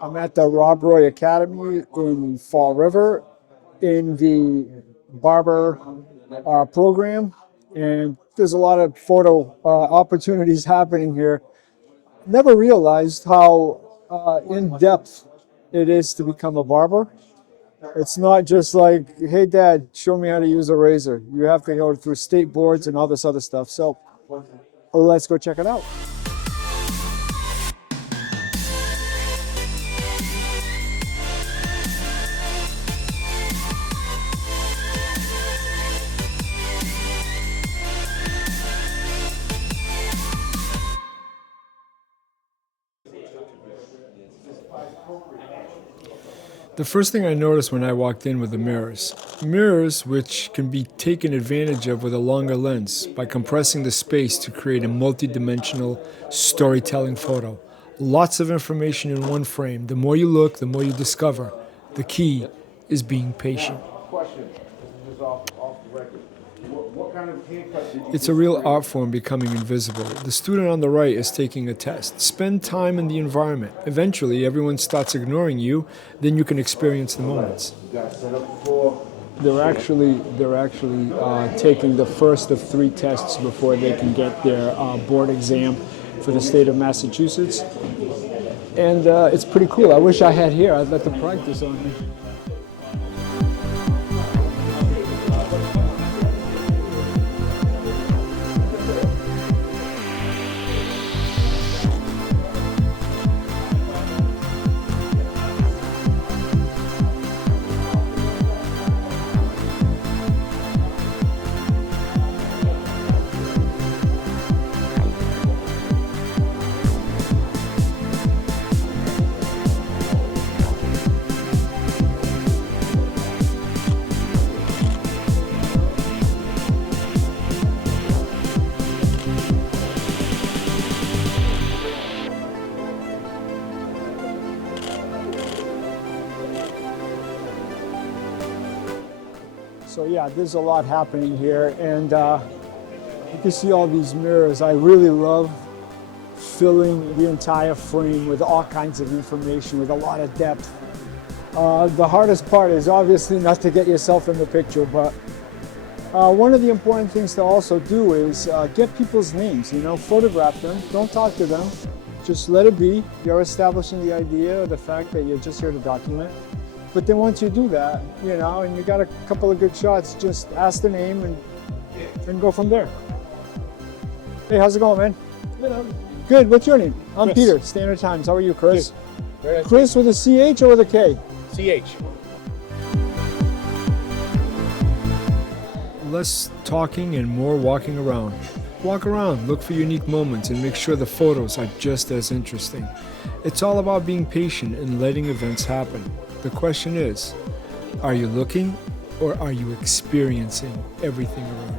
I'm at the Rob Roy Academy in Fall River in the Barber program, and there's a lot of photo opportunities happening here. Never realized how in depth it is to become a barber. It's not just like, hey, Dad, show me how to use a razor. You have to go through state boards and all this other stuff. So let's go check it out. The first thing I noticed when I walked in were the mirrors. Mirrors which can be taken advantage of with a longer lens by compressing the space to create a multi-dimensional storytelling photo. Lots of information in one frame. The more you look, the more you discover. The key is being patient. It's a real art form becoming invisible. The student on the right is taking a test. Spend time in the environment. Eventually, everyone starts ignoring you, then you can experience the moments. They're actually taking the first of 3 tests before they can get their board exam for the state of Massachusetts. And it's pretty cool. I wish I had here. I'd let them practice on me. So yeah, there's a lot happening here, and you can see all these mirrors. I really love filling the entire frame with all kinds of information, with a lot of depth. The hardest part is obviously not to get yourself in the picture, but one of the important things to also do is get people's names, photograph them, don't talk to them, just let it be. You're establishing the idea or the fact that you're just here to document. But then once you do that, and you got a couple of good shots, just ask the name and go from there. Hey, how's it going, man? Good. What's your name? I'm Chris. Peter, Standard Times. How are you, Chris? Good. Chris with a CH or with a K? CH. Less talking and more walking around. Walk around, look for unique moments, and make sure the photos are just as interesting. It's all about being patient and letting events happen. The question is, are you looking or are you experiencing everything around you?